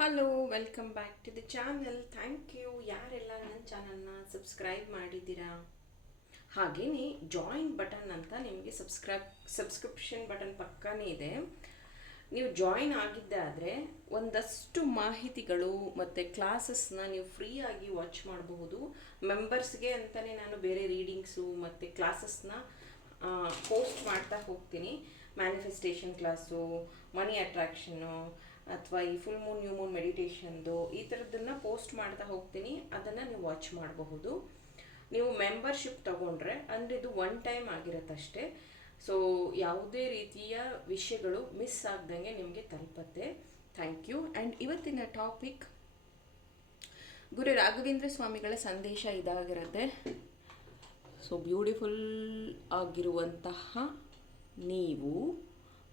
Hello welcome back to the channel thank you ಯಾರೆಲ್ಲ ನನ್ನ ಚಾನಲ್ನ ಸಬ್ಸ್ಕ್ರೈಬ್ ಮಾಡಿದ್ದೀರಾ? ಹಾಗೆಯೇ ಜಾಯಿನ್ ಬಟನ್ ಅಂತ ನಿಮಗೆ ಸಬ್ಸ್ಕ್ರೈಬ್ ಸಬ್ಸ್ಕ್ರಿಪ್ಷನ್ ಬಟನ್ ಪಕ್ಕನೇ ಇದೆ. ನೀವು ಜಾಯಿನ್ ಆಗಿದ್ದಾದರೆ ಒಂದಷ್ಟು ಮಾಹಿತಿಗಳು ಮತ್ತು ಕ್ಲಾಸಸ್ನ ನೀವು ಫ್ರೀಯಾಗಿ ವಾಚ್ ಮಾಡಬಹುದು. ಮೆಂಬರ್ಸ್ಗೆ ಅಂತಲೇ ನಾನು ಬೇರೆ ರೀಡಿಂಗ್ಸು ಮತ್ತು ಕ್ಲಾಸಸ್ನ ಪೋಸ್ಟ್ ಮಾಡ್ತಾ ಹೋಗ್ತೀನಿ. ಮ್ಯಾನಿಫೆಸ್ಟೇಷನ್ ಕ್ಲಾಸು ಮನಿ ಅಟ್ರಾಕ್ಷನ್ನು ಅಥವಾ ಈ ಫುಲ್ ಮೂನ್ ನ್ಯೂ ಮೂನ್ ಮೆಡಿಟೇಷನ್ದು ಈ ಥರದ್ದನ್ನು ಪೋಸ್ಟ್ ಮಾಡ್ತಾ ಹೋಗ್ತೀನಿ. ಅದನ್ನು ನೀವು ವಾಚ್ ಮಾಡಬಹುದು. ನೀವು ಮೆಂಬರ್ಶಿಪ್ ತಗೊಂಡ್ರೆ, ಅಂದರೆ ಇದು ಒನ್ ಟೈಮ್ ಆಗಿರತ್ತಷ್ಟೇ. ಸೊ ಯಾವುದೇ ರೀತಿಯ ವಿಷಯಗಳು ಮಿಸ್ ಆಗ್ದಂಗೆ ನಿಮಗೆ ತಲುಪತ್ತೆ. ಥ್ಯಾಂಕ್ ಯು ಆ್ಯಂಡ್ ಇವತ್ತಿನ ಟಾಪಿಕ್ ಗುರು ರಾಘವೇಂದ್ರ ಸ್ವಾಮಿಗಳ ಸಂದೇಶ ಇದಾಗಿರುತ್ತೆ. ಸೊ ಬ್ಯೂಟಿಫುಲ್ ಆಗಿರುವಂತಹ ನೀವು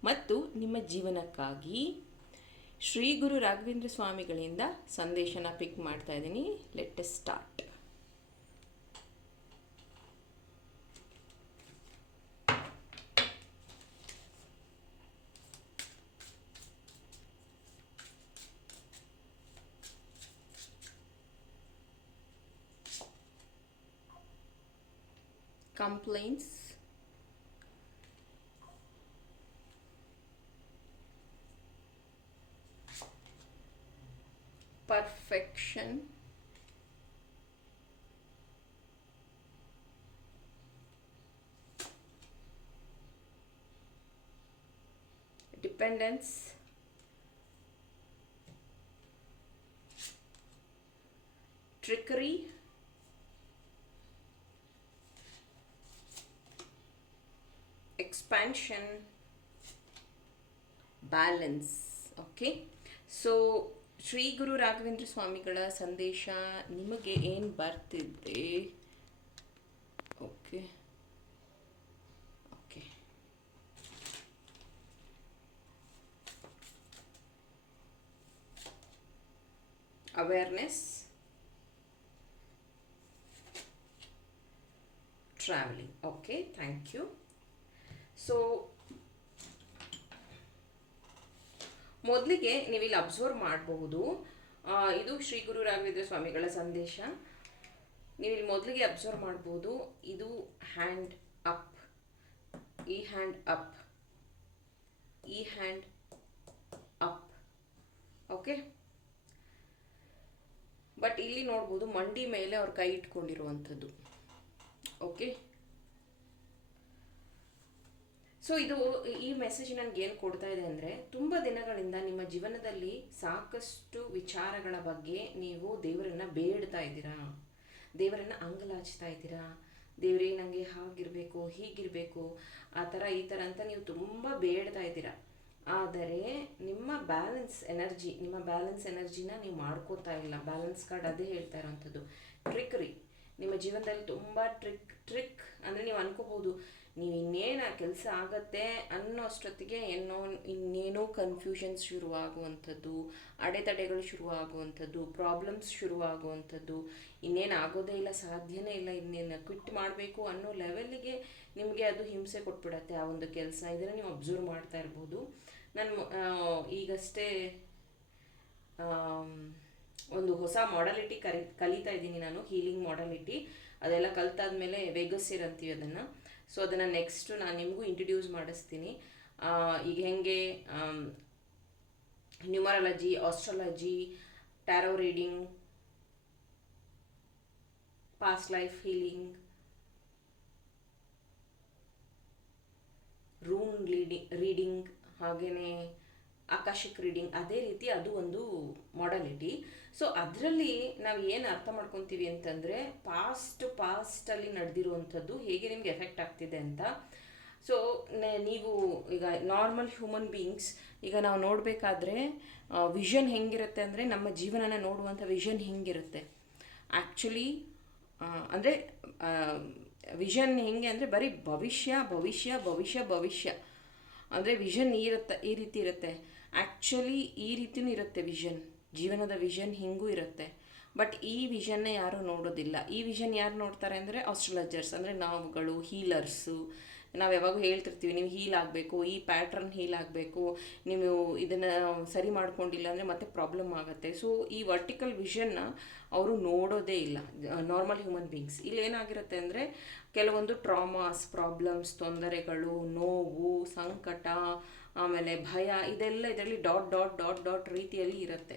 ಮತ್ತು ನಿಮ್ಮ ಜೀವನಕ್ಕಾಗಿ ಶ್ರೀ ಗುರು ರಾಘವೇಂದ್ರ ಸ್ವಾಮಿಗಳಿಂದ ಸಂದೇಶನ ಪಿಕ್ ಮಾಡ್ತಾ ಇದ್ದೀನಿ. Let start complaints. Perfection dependence trickery expansion balance okay so Shri Guru Raghavendra ಸ್ವಾಮಿಗಳ ಸಂದೇಶ ನಿಮಗೆ ಏನು ಬರ್ತಿದೆ? Okay okay awareness travelling okay thank you so ಮೊದಲಿಗೆ ನೀವಿಲ್ಲಿ ಅಬ್ಸರ್ವ್ ಮಾಡಬಹುದು. ಇದು ಶ್ರೀ ಗುರು ರಾಘವೇಂದ್ರ ಸ್ವಾಮಿಗಳ ಸಂದೇಶ. ನೀವಿಲ್ಲಿ ಮೊದಲಿಗೆ ಅಬ್ಸರ್ವ್ ಮಾಡ್ಬೋದು ಇದು ಹ್ಯಾಂಡ್ ಅಪ್. ಈ ಹ್ಯಾಂಡ್ ಅಪ್. ಈ ಹ್ಯಾಂಡ್ ಅಪ್. ಓಕೆ? ಬಟ್ ಇಲ್ಲಿ ನೋಡ್ಬೋದು ಮಂಡಿ ಮೇಲೆ ಅವ್ರ ಕೈ ಇಟ್ಕೊಂಡಿರುವಂಥದ್ದು. ಓಕೆ? ಸೊ ಇದು ಈ ಮೆಸೇಜ್ ನನಗೆ ಏನು ಕೊಡ್ತಾ ಇದೆ ಅಂದರೆ, ತುಂಬ ದಿನಗಳಿಂದ ನಿಮ್ಮ ಜೀವನದಲ್ಲಿ ಸಾಕಷ್ಟು ವಿಚಾರಗಳ ಬಗ್ಗೆ ನೀವು ದೇವರನ್ನು ಬೇಡ್ತಾ ಇದ್ದೀರಾ? ದೇವರನ್ನು ಅಂಗಲಾಚ್ತಾ ಇದ್ದೀರಾ? ದೇವರೇ ನನಗೆ ಹಾಗಿರಬೇಕು, ಹೀಗಿರಬೇಕು, ಆ ಥರ ಈ ಥರ ಅಂತ ನೀವು ತುಂಬ ಬೇಡ್ತಾ ಇದ್ದೀರಾ? ಆದರೆ, ನಿಮ್ಮ ಬ್ಯಾಲೆನ್ಸ್ ಎನರ್ಜಿ ನಿಮ್ಮ ಬ್ಯಾಲೆನ್ಸ್ ಎನರ್ಜಿನ ನೀವು ಮಾಡ್ಕೋತಾ ಇಲ್ಲ. ಬ್ಯಾಲೆನ್ಸ್ ಕಾರ್ಡ್ ಅದೇ ಹೇಳ್ತಾ ಇರೋವಂಥದ್ದು ಟ್ರಿಕ್ರಿ ನಿಮ್ಮ ಜೀವನದಲ್ಲಿ ತುಂಬ ಟ್ರಿಕ್ ಟ್ರಿಕ್ ಅಂದರೆ ನೀವು ಅನ್ಕೋಬೋದು ನೀವು ಇನ್ನೇನು ಆ ಕೆಲಸ ಆಗತ್ತೆ ಅನ್ನೋ ಅಷ್ಟೊತ್ತಿಗೆ ಏನೋ ಇನ್ನೇನೋ ಕನ್ಫ್ಯೂಷನ್ಸ್ ಶುರುವಾಗುವಂಥದ್ದು, ಅಡೆತಡೆಗಳು ಶುರುವಾಗುವಂಥದ್ದು ಪ್ರಾಬ್ಲಮ್ಸ್ ಶುರುವಾಗುವಂಥದ್ದು, ಇನ್ನೇನು ಆಗೋದೇ ಇಲ್ಲ, ಸಾಧ್ಯನೇ ಇಲ್ಲ, ಇನ್ನೇನು ಕ್ವಿಟ್ ಮಾಡಬೇಕು ಅನ್ನೋ ಲೆವೆಲ್ಲಿಗೆ ನಿಮಗೆ ಅದು ಹಿಂಸೆ ಕೊಟ್ಬಿಡತ್ತೆ ಆ ಒಂದು ಕೆಲಸ. ಇದನ್ನು ನೀವು ಅಬ್ಸರ್ವ್ ಮಾಡ್ತಾ ಇರ್ಬೋದು. ನಾನು ಈಗಷ್ಟೇ ಒಂದು ಹೊಸ ಮಾಡಲಿಟಿ ಕರಿ, ಕಲಿತಾ ಇದ್ದೀನಿ ನಾನು ಹೀಲಿಂಗ್ ಮಾಡಲಿಟಿ ಅದೆಲ್ಲ ಕಲಿತಾದ್ಮೇಲೆ ವೇಗಸ್ಸಿರ್ ಅಂತೀವಿ ಅದನ್ನು. ಸೊ ಅದನ್ನು ನೆಕ್ಸ್ಟ್ ನಾನು ನಿಮಗೂ ಇಂಟ್ರಡ್ಯೂಸ್ ಮಾಡಿಸ್ತೀನಿ. ಈಗ ಹೆಂಗೆ numerology astrology tarot reading past life healing room leading reading ಹಾಗೆಯೇ ಆಕಾಶಿಕ್ ರೀಡಿಂಗ್ ಅದೇ ರೀತಿ ಅದು ಒಂದು ಮಾಡಲಿಟಿ ಸೊ ಅದರಲ್ಲಿ ನಾವು ಏನು ಅರ್ಥ ಮಾಡ್ಕೊತೀವಿ ಅಂತಂದರೆ ಪಾಸ್ಟ್ ಪಾಸ್ಟಲ್ಲಿ ನಡೆದಿರುವಂಥದ್ದು ಹೇಗೆ ನಿಮ್ಗೆ ಎಫೆಕ್ಟ್ ಆಗ್ತಿದೆ ಅಂತ. ಸೊ ನೀವು ಈಗ ನಾರ್ಮಲ್ ಹ್ಯೂಮನ್ ಬೀಯಿಂಗ್ಸ್ ಈಗ ನಾವು ನೋಡಬೇಕಾದ್ರೆ ವಿಷನ್ ಹೆಂಗಿರುತ್ತೆ ಅಂದರೆ ನಮ್ಮ ಜೀವನನ ನೋಡುವಂಥ ವಿಷನ್ ಹೆಂಗಿರುತ್ತೆ. ಆ್ಯಕ್ಚುಲಿ ಅಂದರೆ ವಿಷನ್ ಹೆಂಗೆ ಅಂದರೆ ಬರೀ ಭವಿಷ್ಯ ಭವಿಷ್ಯ ಭವಿಷ್ಯ ಭವಿಷ್ಯ. ಅಂದರೆ ವಿಷನ್ ಇರುತ್ತೆ, ಈ ರೀತಿ ಇರುತ್ತೆ. ಆ್ಯಕ್ಚುಲಿ ಈ ರೀತಿಯೂ ಇರುತ್ತೆ ವಿಷನ್ ಜೀವನದ ವಿಷನ್ ಹಿಂಗೂ ಇರುತ್ತೆ. ಬಟ್ ಈ ವಿಷನ್ನೇ ಯಾರೂ ನೋಡೋದಿಲ್ಲ. ಈ ವಿಷನ್ ಯಾರು ನೋಡ್ತಾರೆ ಅಂದರೆ ಆಸ್ಟ್ರಲಜರ್ಸ್ ಅಂದರೆ ನಾವುಗಳು ಹೀಲರ್ಸು ನಾವು ಯಾವಾಗೂ ಹೇಳ್ತಿರ್ತೀವಿ, ನೀವು ಹೀಲ್ ಆಗಬೇಕು, ಈ ಪ್ಯಾಟ್ರನ್ ಹೀಲ್ ಆಗಬೇಕು, ನೀವು ಇದನ್ನು ಸರಿ ಮಾಡ್ಕೊಂಡಿಲ್ಲ ಅಂದರೆ ಮತ್ತೆ ಪ್ರಾಬ್ಲಮ್ ಆಗುತ್ತೆ. ಸೊ ಈ ವರ್ಟಿಕಲ್ ವಿಷನ್ನ ಅವರು ನೋಡೋದೇ ಇಲ್ಲ ನಾರ್ಮಲ್ ಹ್ಯೂಮನ್ ಬೀಯಿಂಗ್ಸ್ ಇಲ್ಲಿ ಏನಾಗಿರುತ್ತೆ ಅಂದರೆ, ಕೆಲವೊಂದು ಟ್ರಾಮಾಸ್ ಪ್ರಾಬ್ಲಮ್ಸ್ ತೊಂದರೆಗಳು, ನೋವು, ಸಂಕಟ ಆಮೇಲೆ ಭಯ, ಇದೆಲ್ಲ ಇದರಲ್ಲಿ ಡಾಟ್ ಡಾಟ್ ಡಾಟ್ ಡಾಟ್ ರೀತಿಯಲ್ಲಿ ಇರುತ್ತೆ.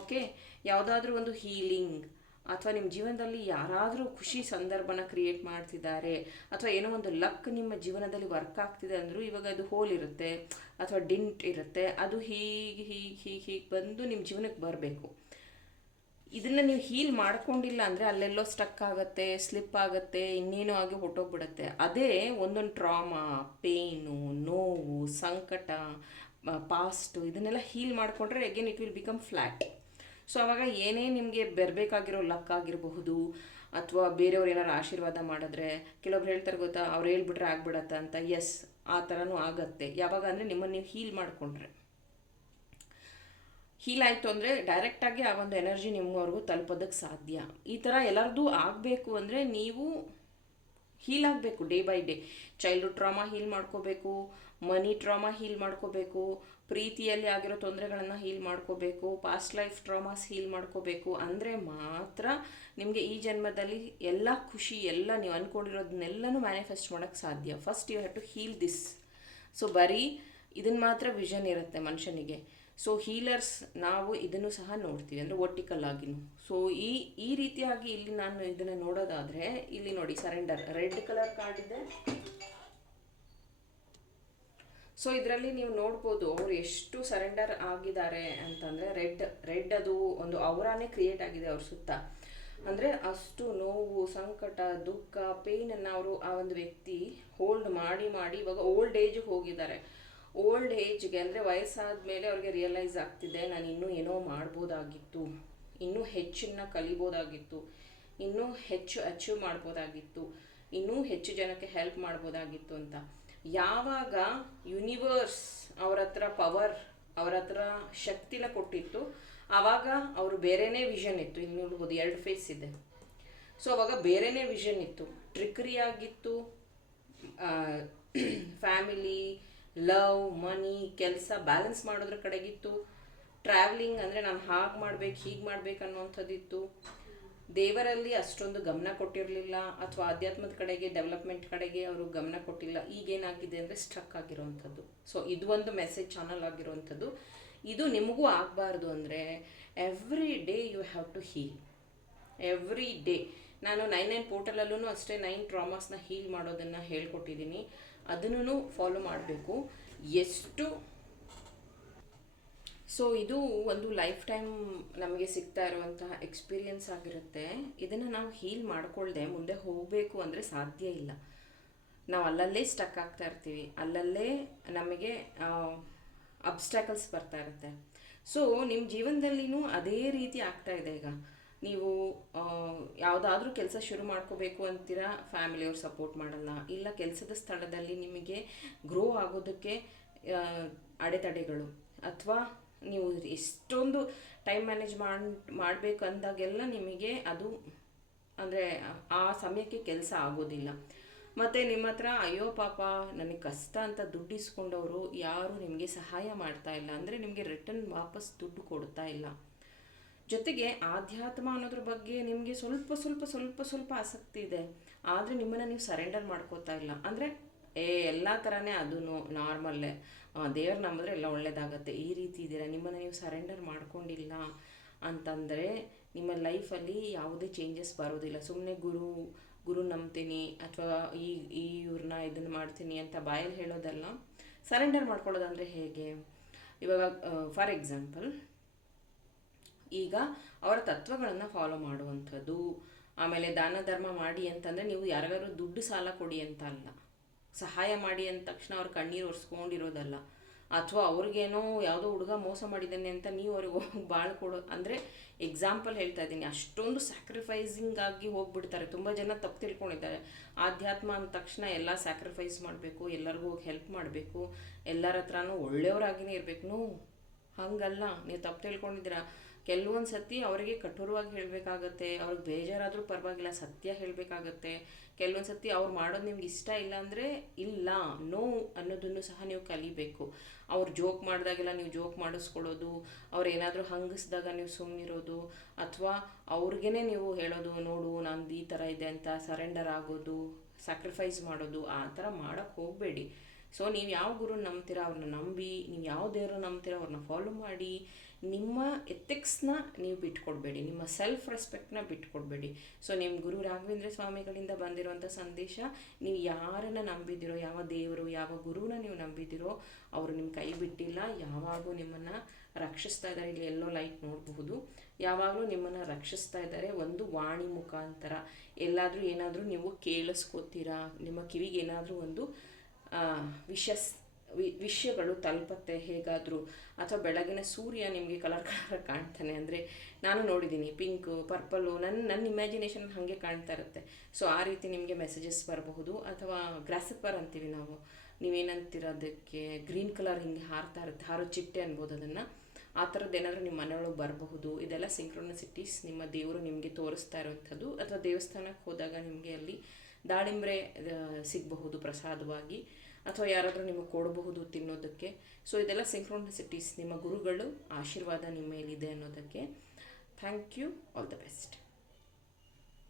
ಓಕೆ ಯಾವುದಾದ್ರೂ ಒಂದು ಹೀಲಿಂಗ್ ಅಥವಾ ನಿಮ್ಮ ಜೀವನದಲ್ಲಿ ಯಾರಾದರೂ ಖುಷಿ ಸಂದರ್ಭನ ಕ್ರಿಯೇಟ್ ಮಾಡ್ತಿದ್ದಾರೆ, ಅಥವಾ ಏನೋ ಒಂದು ಲಕ್ ನಿಮ್ಮ ಜೀವನದಲ್ಲಿ ವರ್ಕ್ ಆಗ್ತಿದೆ ಅಂದರೂ ಇವಾಗ ಅದು ಹೋಲ್ ಇರುತ್ತೆ, ಅಥವಾ ಡಿಂಟ್ ಇರುತ್ತೆ, ಅದು ಹೀಗೆ ಹೀಗೆ ಹೀಗೆ ಹೀಗೆ ಬಂದು ನಿಮ್ಮ ಜೀವನಕ್ಕೆ ಬರಬೇಕು. ಇದನ್ನು ನೀವು ಹೀಲ್ ಮಾಡ್ಕೊಂಡಿಲ್ಲ ಅಂದರೆ ಅಲ್ಲೆಲ್ಲೋ ಸ್ಟಕ್ ಆಗುತ್ತೆ ಸ್ಲಿಪ್ ಆಗುತ್ತೆ, ಇನ್ನೇನೋ ಆಗಿ ಹೊಟ್ಟೋಗ್ಬಿಡುತ್ತೆ ಅದೇ ಒಂದೊಂದು ಟ್ರಾಮಾ ಪೇಯ್ನು ನೋವು, ಸಂಕಟ ಪಾಸ್ಟು ಇದನ್ನೆಲ್ಲ ಹೀಲ್ ಮಾಡ್ಕೊಂಡ್ರೆ again it will become flat so ಅವಾಗ ಏನೇ ನಿಮಗೆ ಬರಬೇಕಾಗಿರೋ ಲಕ್ ಆಗಿರಬಹುದು, ಅಥವಾ ಬೇರೆಯವ್ರು ಏನಾರು ಆಶೀರ್ವಾದ ಮಾಡಿದ್ರೆ, ಕೆಲವೊಬ್ರು ಹೇಳ್ತಾರೆ ಗೊತ್ತಾ, ಅವ್ರು ಹೇಳ್ಬಿಟ್ರೆ ಆಗ್ಬಿಡತ್ತೆ ಅಂತ. ಎಸ್ ಆ ಥರನೂ ಆಗತ್ತೆ. ಯಾವಾಗ ಅಂದರೆ ನಿಮ್ಮನ್ನು ನೀವು ಹೀಲ್ ಮಾಡಿಕೊಂಡ್ರೆ. ಹೀಲ್ ಆಯಿತು ಅಂದರೆ ಡೈರೆಕ್ಟಾಗಿ ಆ ಒಂದು ಎನರ್ಜಿ ನಿಮ್ಮವರೆಗೂ ತಲುಪೋದಕ್ಕೆ ಸಾಧ್ಯ. ಈ ಥರ ಎಲ್ಲರದು ಆಗಬೇಕು ಅಂದರೆ ನೀವು ಹೀಲ್ ಆಗಬೇಕು day by day childhood trauma heal ಮಾಡ್ಕೋಬೇಕು ಮನಿ ಟ್ರಾಮಾ ಹೀಲ್ ಮಾಡ್ಕೋಬೇಕು, ಪ್ರೀತಿಯಲ್ಲಿ ಆಗಿರೋ ತೊಂದರೆಗಳನ್ನು ಹೀಲ್ ಮಾಡ್ಕೋಬೇಕು ಪಾಸ್ಟ್ ಲೈಫ್ ಟ್ರಾಮಾಸ್ ಹೀಲ್ ಮಾಡ್ಕೋಬೇಕು ಅಂದರೆ ಮಾತ್ರ ನಿಮಗೆ ಈ ಜನ್ಮದಲ್ಲಿ ಎಲ್ಲ ಖುಷಿ, ಎಲ್ಲ ನೀವು ಅಂದ್ಕೊಂಡಿರೋದನ್ನೆಲ್ಲನೂ ಮ್ಯಾನಿಫೆಸ್ಟ್ ಮಾಡೋಕ್ಕೆ ಸಾಧ್ಯ. First you have to heal this so ಬರೀ ಇದನ್ನು ಮಾತ್ರ ವಿಷನ್ ಇರುತ್ತೆ ಮನುಷ್ಯನಿಗೆ. ಸೊ ಹೀಲರ್ಸ್ ನಾವು ಇದನ್ನು ಸಹ ನೋಡ್ತೀವಿ, ಅಂದರೆ ಒಟ್ಟಿಕಲ್ ಆಗಿನೂ. ಸೊ ಈ ಈ ರೀತಿಯಾಗಿ ಇಲ್ಲಿ ನಾನು ಇದನ್ನು ನೋಡೋದಾದರೆ, ಇಲ್ಲಿ ನೋಡಿ ಸರೆಂಡರ್ ರೆಡ್ ಕಲರ್ ಕಾರ್ಡ್ ಇದೆ. ಸೊ ಇದರಲ್ಲಿ ನೀವು ನೋಡ್ಬೋದು ಅವರು ಎಷ್ಟು ಸರೆಂಡರ್ ಆಗಿದ್ದಾರೆ ಅಂತಂದರೆ ರೆಡ್ ರೆಡ್ ಅದು ಒಂದು ಅವರಾನೇ ಕ್ರಿಯೇಟ್ ಆಗಿದೆ ಅವ್ರ ಸುತ್ತ. ಅಂದರೆ ಅಷ್ಟು ನೋವು, ಸಂಕಟ, ದುಃಖ ಪೇಯ್ನನ್ನು ಅವರು ಆ ಒಂದು ವ್ಯಕ್ತಿ ಹೋಲ್ಡ್ ಮಾಡಿ ಮಾಡಿ, ಇವಾಗ ಓಲ್ಡ್ ಏಜ್ಗೆ ಹೋಗಿದ್ದಾರೆ. ಓಲ್ಡ್ ಏಜ್ಗೆ ಅಂದರೆ ವಯಸ್ಸಾದ ಮೇಲೆ ಅವ್ರಿಗೆ ರಿಯಲೈಸ್ ಆಗ್ತಿದೆ, ನಾನು ಇನ್ನೂ ಏನೋ ಮಾಡ್ಬೋದಾಗಿತ್ತು, ಇನ್ನೂ ಹೆಚ್ಚಿನ ಕಲಿಬೋದಾಗಿತ್ತು, ಇನ್ನೂ ಹೆಚ್ಚು ಅಚೀವ್ ಮಾಡ್ಬೋದಾಗಿತ್ತು, ಇನ್ನೂ ಹೆಚ್ಚು ಜನಕ್ಕೆ ಹೆಲ್ಪ್ ಮಾಡ್ಬೋದಾಗಿತ್ತು ಅಂತ. ಯಾವಾಗ ಯೂನಿವರ್ಸ್ ಅವ್ರ ಹತ್ರ ಪವರ್ ಅವ್ರ ಹತ್ರ ಶಕ್ತಿನ ಕೊಟ್ಟಿತ್ತು ಆವಾಗ ಅವರು ಬೇರೆನೇ ವಿಷನ್ ಇತ್ತು. ಇಲ್ಲಿ ನೋಡ್ಬೋದು ಎರಡು ಫೇಸ್ ಇದೆ. ಸೊ ಅವಾಗ ಬೇರೆನೇ ವಿಷನ್ ಇತ್ತು. ಟ್ರಿಕ್ರಿ ಆಗಿತ್ತು ಫ್ಯಾಮಿಲಿ ಲವ್ ಮನಿ ಕೆಲಸ ಬ್ಯಾಲೆನ್ಸ್ ಮಾಡೋದ್ರ ಕಡೆಗಿತ್ತು. ಟ್ರಾವೆಲಿಂಗ್ ಅಂದರೆ ನಾನು ಹಾಗೆ ಮಾಡ್ಬೇಕು, ಹೀಗೆ ಮಾಡ್ಬೇಕು ಅನ್ನೋವಂಥದ್ದಿತ್ತು ದೇವರಲ್ಲಿ ಅಷ್ಟೊಂದು ಗಮನ ಕೊಟ್ಟಿರಲಿಲ್ಲ. ಅಥವಾ ಆಧ್ಯಾತ್ಮದ ಕಡೆಗೆ ಡೆವಲಪ್ಮೆಂಟ್ ಕಡೆಗೆ ಅವರು ಗಮನ ಕೊಟ್ಟಿಲ್ಲ. ಈಗೇನಾಗಿದೆ ಅಂದರೆ ಸ್ಟ್ರಕ್ ಆಗಿರೋವಂಥದ್ದು ಸೊ ಇದು ಒಂದು ಮೆಸೇಜ್ ಚಾನಲ್ ಆಗಿರುವಂಥದ್ದು ಇದು ನಿಮಗೂ ಆಗಬಾರ್ದು ಅಂದರೆ every day you have to heal every day ನಾನು ನೈನ್ ನೈನ್ ಪೋರ್ಟಲಲ್ಲೂ ಅಷ್ಟೇ ನೈನ್ ಟ್ರಾಮಾಸ್ನ ಹೀಲ್ ಮಾಡೋದನ್ನು ಹೇಳ್ಕೊಟ್ಟಿದ್ದೀನಿ. ಅದನ್ನು ಫಾಲೋ ಮಾಡಬೇಕು. ಎಷ್ಟು ಸೊ ಇದು ಒಂದು ಲೈಫ್ ಟೈಮ್ ನಮಗೆ ಸಿಗ್ತಾ ಇರುವಂತಹ ಎಕ್ಸ್ಪೀರಿಯನ್ಸ್ ಆಗಿರುತ್ತೆ. ಇದನ್ನು ನಾವು ಹೀಲ್ ಮಾಡಿಕೊಳ್ಳದೆ ಮುಂದೆ ಹೋಗಬೇಕು ಅಂದರೆ ಸಾಧ್ಯ ಇಲ್ಲ. ನಾವು ಅಲ್ಲಲ್ಲೇ ಸ್ಟಕ್ ಆಗ್ತಾ ಇರ್ತೀವಿ. ಅಲ್ಲಲ್ಲೇ ನಮಗೆ ಅಬ್ಸ್ಟ್ಯಾಕಲ್ಸ್ ಬರ್ತಾ ಇರುತ್ತೆ. ಸೊ ನಿಮ್ಮ ಜೀವನದಲ್ಲಿನೂ ಅದೇ ರೀತಿ ಆಗ್ತಾ ಇದೆ ಈಗ. ನೀವು ಯಾವುದಾದ್ರೂ ಕೆಲಸ ಶುರು ಮಾಡ್ಕೋಬೇಕು ಅಂತೀರಾ ಫ್ಯಾಮಿಲಿಯವ್ರು ಸಪೋರ್ಟ್ ಮಾಡಲ್ಲ. ಇಲ್ಲ ಕೆಲಸದ ಸ್ಥಳದಲ್ಲಿ ನಿಮಗೆ ಗ್ರೋ ಆಗೋದಕ್ಕೆ ಅಡೆತಡೆಗಳು. ಅಥವಾ ನೀವು ಎಷ್ಟೊಂದು ಟೈಮ್ ಮ್ಯಾನೇಜ್ ಮಾಡಿ ಮಾಡಬೇಕು ಅಂದಾಗೆಲ್ಲ ನಿಮಗೆ ಅದು, ಅಂದರೆ ಆ ಸಮಯಕ್ಕೆ ಕೆಲಸ ಆಗೋದಿಲ್ಲ. ಮತ್ತು ನಿಮ್ಮ ಹತ್ರ, ಅಯ್ಯೋ ಪಾಪ, ನನಗೆ ಕಷ್ಟ ಅಂತ ದುಡ್ಡು ಇಸ್ಕೊಂಡವರು ಯಾರು ನಿಮಗೆ ಸಹಾಯ ಮಾಡ್ತಾ ಇಲ್ಲ. ಅಂದರೆ ನಿಮಗೆ ರಿಟರ್ನ್ ವಾಪಸ್ ದುಡ್ಡು ಕೊಡ್ತಾ ಇಲ್ಲ. ಜೊತೆಗೆ ಆಧ್ಯಾತ್ಮ ಅನ್ನೋದ್ರ ಬಗ್ಗೆ ನಿಮಗೆ ಸ್ವಲ್ಪ ಸ್ವಲ್ಪ ಸ್ವಲ್ಪ ಸ್ವಲ್ಪ ಆಸಕ್ತಿ ಇದೆ. ಆದರೆ ನಿಮ್ಮನ್ನು ನೀವು ಸರೆಂಡರ್ ಮಾಡ್ಕೋತಾ ಇಲ್ಲ. ಅಂದರೆ, ಏ, ಎಲ್ಲ ಥರನೇ ಅದೂ ನಾರ್ಮಲ್ಲೇ ದೇವ್ರ ನಂಬಿದ್ರೆ ಎಲ್ಲ ಒಳ್ಳೇದಾಗತ್ತೆ. ಈ ರೀತಿ ಇದ್ದೀರಾ? ನಿಮ್ಮನ್ನು ನೀವು ಸರೆಂಡರ್ ಮಾಡ್ಕೊಂಡಿಲ್ಲ ಅಂತಂದರೆ ನಿಮ್ಮ ಲೈಫಲ್ಲಿ ಯಾವುದೇ ಚೇಂಜಸ್ ಬರೋದಿಲ್ಲ. ಸುಮ್ಮನೆ ಗುರು ಗುರು ನಂಬ್ತೀನಿ ಅಥವಾ ಈ ಈ ಇವ್ರನ್ನ ಇದನ್ನು ಮಾಡ್ತೀನಿ ಅಂತ ಬಾಯಲ್ಲಿ ಹೇಳೋದಲ್ಲ. ಸರೆಂಡರ್ ಮಾಡ್ಕೊಳ್ಳೋದಂದರೆ ಹೇಗೆ? ಇವಾಗ ಫಾರ್ ಎಕ್ಸಾಂಪಲ್ ಈಗ ಅವರ ತತ್ವಗಳನ್ನು ಫಾಲೋ ಮಾಡುವಂಥದ್ದು. ಆಮೇಲೆ ದಾನ ಧರ್ಮ ಮಾಡಿ ಅಂತಂದರೆ ನೀವು ಯಾರಿಗಾದ್ರೂ ದುಡ್ಡು ಸಾಲ ಕೊಡಿ ಅಂತ ಅಲ್ಲ. ಸಹಾಯ ಮಾಡಿ ಅಂದ ತಕ್ಷಣ ಅವ್ರ ಕಣ್ಣೀರು ಒರೆಸ್ಕೊಂಡಿರೋದಲ್ಲ. ಅಥವಾ ಅವ್ರಿಗೇನೋ ಯಾವುದೋ ಹುಡುಗ ಮೋಸ ಮಾಡಿದ್ದಾನೆ ಅಂತ ನೀವು ಅವ್ರಿಗೆ ಹೋಗಿ ಭಾಳ ಕೊಡೋ, ಅಂದರೆ ಎಕ್ಸಾಂಪಲ್ ಹೇಳ್ತಾ ಇದ್ದೀನಿ. ಅಷ್ಟೊಂದು ಸ್ಯಾಕ್ರಿಫೈಸಿಂಗ್ ಆಗಿ ಹೋಗ್ಬಿಡ್ತಾರೆ. ತುಂಬ ಜನ ತಪ್ಪು ತಿಳ್ಕೊಂಡಿದ್ದಾರೆ. ಆಧ್ಯಾತ್ಮ ಅಂದ ತಕ್ಷಣ ಎಲ್ಲ ಸ್ಯಾಕ್ರಿಫೈಸ್ ಮಾಡಬೇಕು, ಎಲ್ಲರಿಗೂ ಹೋಗಿ ಹೆಲ್ಪ್ ಮಾಡಬೇಕು, ಎಲ್ಲರ ಹತ್ರನೂ ಒಳ್ಳೆಯವರಾಗಿನೇ ಇರಬೇಕು. ನೋ, ಹಂಗಲ್ಲ. ನೀವು ತಪ್ಪು ತಿಳ್ಕೊಂಡಿದ್ದೀರಾ? ಕೆಲವೊಂದು ಸತಿ ಅವರಿಗೆ ಕಠೋರವಾಗಿ ಹೇಳಬೇಕಾಗತ್ತೆ, ಅವ್ರಿಗೆ ಬೇಜಾರಾದರೂ ಪರವಾಗಿಲ್ಲ, ಸತ್ಯ ಹೇಳಬೇಕಾಗತ್ತೆ. ಕೆಲವೊಂದು ಸತಿ ಅವ್ರು ಮಾಡೋದು ನಿಮ್ಗೆ ಇಷ್ಟ ಇಲ್ಲ ಅಂದರೆ ಇಲ್ಲ, ನೋ ಅನ್ನೋದನ್ನು ಸಹ ನೀವು ಕಲಿಬೇಕು. ಅವ್ರು ಜೋಕ್ ಮಾಡಿದಾಗೆಲ್ಲ ನೀವು ಜೋಕ್ ಮಾಡಿಸ್ಕೊಳ್ಳೋದು, ಅವ್ರು ಏನಾದರೂ ಹಂಗಿಸಿದಾಗ ನೀವು ಸುಮ್ಮನಿರೋದು ಅಥವಾ ಅವ್ರಿಗೇ ನೀವು ಹೇಳೋದು, ನೋಡು ನಂದು ಈ ಥರ ಇದೆ ಅಂತ ಸರೆಂಡರ್ ಆಗೋದು ಸ್ಯಾಕ್ರಿಫೈಸ್ ಮಾಡೋದು, ಆ ಥರ ಮಾಡೋಕ್ಕೆ ಹೋಗಬೇಡಿ. ಸೊ ನೀವು ಯಾವ ಗುರು ನಂಬ್ತೀರಾ ಅವ್ರನ್ನ ನಂಬಿ, ನೀವು ಯಾವ ದೇವ್ರನ್ನ ನಂಬ್ತೀರಾ ಅವ್ರನ್ನ ಫಾಲೋ ಮಾಡಿ ನಿಮ್ಮ ಎಥಿಕ್ಸ್ನ ನೀವು ಬಿಟ್ಕೊಡ್ಬೇಡಿ, ನಿಮ್ಮ ಸೆಲ್ಫ್ ರೆಸ್ಪೆಕ್ಟ್ನ ಬಿಟ್ಕೊಡ್ಬೇಡಿ. ಸೊ ನಿಮ್ಮ ಗುರು ರಾಘವೇಂದ್ರ ಸ್ವಾಮಿಗಳಿಂದ ಬಂದಿರುವಂಥ ಸಂದೇಶ, ನೀವು ಯಾರನ್ನು ನಂಬಿದ್ದೀರೋ ಯಾವ ದೇವರು, ಯಾವ ಗುರುನ ನೀವು ನಂಬಿದ್ದೀರೋ ಅವರು ನಿಮ್ಮ ಕೈ ಬಿಟ್ಟಿಲ್ಲ ಯಾವಾಗೂ ನಿಮ್ಮನ್ನು ರಕ್ಷಿಸ್ತಾ ಇದ್ದಾರೆ ಇಲ್ಲಿ ಎಲ್ಲೋ ಲೈಟ್ ನೋಡಬಹುದು. ಯಾವಾಗಲೂ ನಿಮ್ಮನ್ನು ರಕ್ಷಿಸ್ತಾ ಇದ್ದಾರೆ ಒಂದು ವಾಣಿ ಮುಖಾಂತರ. ಎಲ್ಲಾದರೂ ಏನಾದರೂ ನೀವು ಕೇಳಿಸ್ಕೋತೀರಾ? ನಿಮ್ಮ ಕಿವಿಗೆ ಏನಾದರೂ ಒಂದು ವಿಷ ವಿಷಯಗಳು ತಲುಪತ್ತೆ ಹೇಗಾದರೂ, ಅಥವಾ ಬೆಳಗಿನ ಸೂರ್ಯ ನಿಮಗೆ ಕಲರ್ ಕಲರ್ ಕಾಣ್ತಾನೆ ಅಂದರೆ ನಾನು ನೋಡಿದ್ದೀನಿ ಪಿಂಕು ಪರ್ಪಲ್ಲು ನನ್ನ ನನ್ನ ಇಮ್ಯಾಜಿನೇಷನ್ ಹಾಗೆ ಕಾಣ್ತಾ ಇರುತ್ತೆ. ಸೊ ಆ ರೀತಿ ನಿಮಗೆ ಮೆಸೇಜಸ್ ಬರಬಹುದು, ಅಥವಾ ಗ್ರಾಸಪರ್ ಅಂತೀವಿ ನಾವು. ನೀವೇನಂತಿರೋದಕ್ಕೆ ಗ್ರೀನ್ ಕಲರ್ ಹಿಂಗೆ ಹಾರ್ತಾ ಇರುತ್ತೆ, ಹಾರೋ ಚಿಟ್ಟೆ ಅನ್ಬೋದು ಅದನ್ನು. ಆ ಥರದ್ದು ಏನಾದರೂ ನಿಮ್ಮ ಮನೆಯೊಳಗೆ ಬರಬಹುದು. ಇದೆಲ್ಲ ಸಿಂಕ್ರೋನಸಿಟೀಸ್ ನಿಮ್ಮ ದೇವರು ನಿಮಗೆ ತೋರಿಸ್ತಾ ಇರುವಂಥದ್ದು ಅಥವಾ ದೇವಸ್ಥಾನಕ್ಕೆ ಹೋದಾಗ ನಿಮಗೆ ಅಲ್ಲಿ ದಾಳಿಂಬ್ರೆ ಸಿಗಬಹುದು ಪ್ರಸಾದವಾಗಿ. ಅಥವಾ ಯಾರಾದರೂ ನಿಮಗೆ ಕೊಡಬಹುದು ತಿನ್ನೋದಕ್ಕೆ. ಸೊ ಇದೆಲ್ಲ ಸಿಂಕ್ರೋನಿಸಿಟೀಸ್ ನಿಮ್ಮ ಗುರುಗಳು ಆಶೀರ್ವಾದ ನಿಮ್ಮ ಮೇಲಿದೆ ಅನ್ನೋದಕ್ಕೆ. Thank you all the best